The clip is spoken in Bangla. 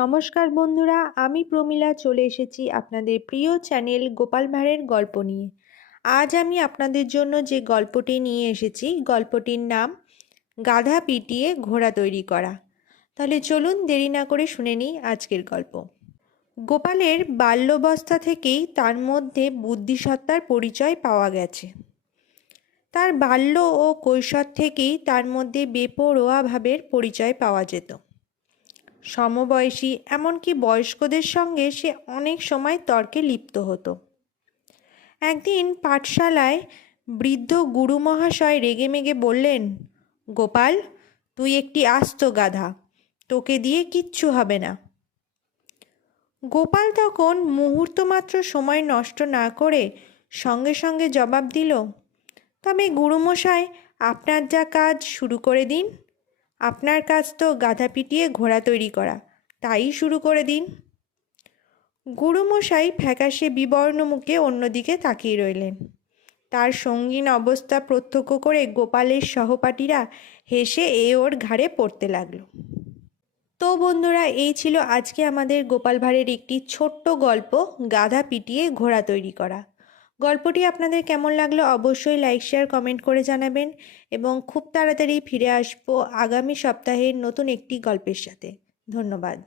নমস্কার বন্ধুরা, আমি প্রমীলা চলে এসেছি আপনাদের প্রিয় চ্যানেল গোপাল ভাঁড়ের গল্প নিয়ে। আজ আমি আপনাদের জন্য যে গল্পটি নিয়ে এসেছি, গল্পটির নাম গাধা পিটিয়ে ঘোড়া তৈরি করা। তাহলে চলুন দেরি না করে শুনে নিই আজকের গল্প। গোপালের বাল্যবস্থা থেকেই তার মধ্যে বুদ্ধিসত্তার পরিচয় পাওয়া গেছে। তার বাল্য ও কৈশোর থেকেই তার মধ্যে বেপরোয়া ভাবের পরিচয় পাওয়া যেত। সমবয়সী, এমনকি বয়স্কদের সঙ্গে সে অনেক সময় তর্কে লিপ্ত হতো। একদিন পাঠশালায় বৃদ্ধ গুরু মহাশয় রেগেমেগে বললেন, গোপাল, তুই একটি আস্ত গাধা, তোকে দিয়ে কিচ্ছু হবে না। গোপাল তখন মুহূর্ত মাত্র সময় নষ্ট না করে সঙ্গে সঙ্গে জবাব দিল, তবে গুরুমশাই আপনার যা কাজ শুরু করে দিন। আপনার কাজ তো গাধা পিটিয়ে ঘোড়া তৈরি করা, তাই শুরু করে দিন। গুরুমশাই ফ্যাকাশে বিবর্ণ মুখে অন্যদিকে তাকিয়ে রইলেন। তার সঙ্গীন অবস্থা প্রত্যক্ষ করে গোপালের সহপাঠীরা হেসে এ ওর ঘাড়ে পড়তে লাগল। তো বন্ধুরা, এই ছিল আজকে আমাদের গোপাল ভাঁড়ের একটি ছোট্ট গল্প, গাধা পিটিয়ে ঘোড়া তৈরি করা। গল্পটি আপনাদের কেমন লাগল অবশ্যই লাইক শেয়ার কমেন্ট করে জানাবেন এবং খুব তাড়াতাড়ি ফিরে আসব আগামী সপ্তাহের নতুন একটি গল্পের সাথে। ধন্যবাদ।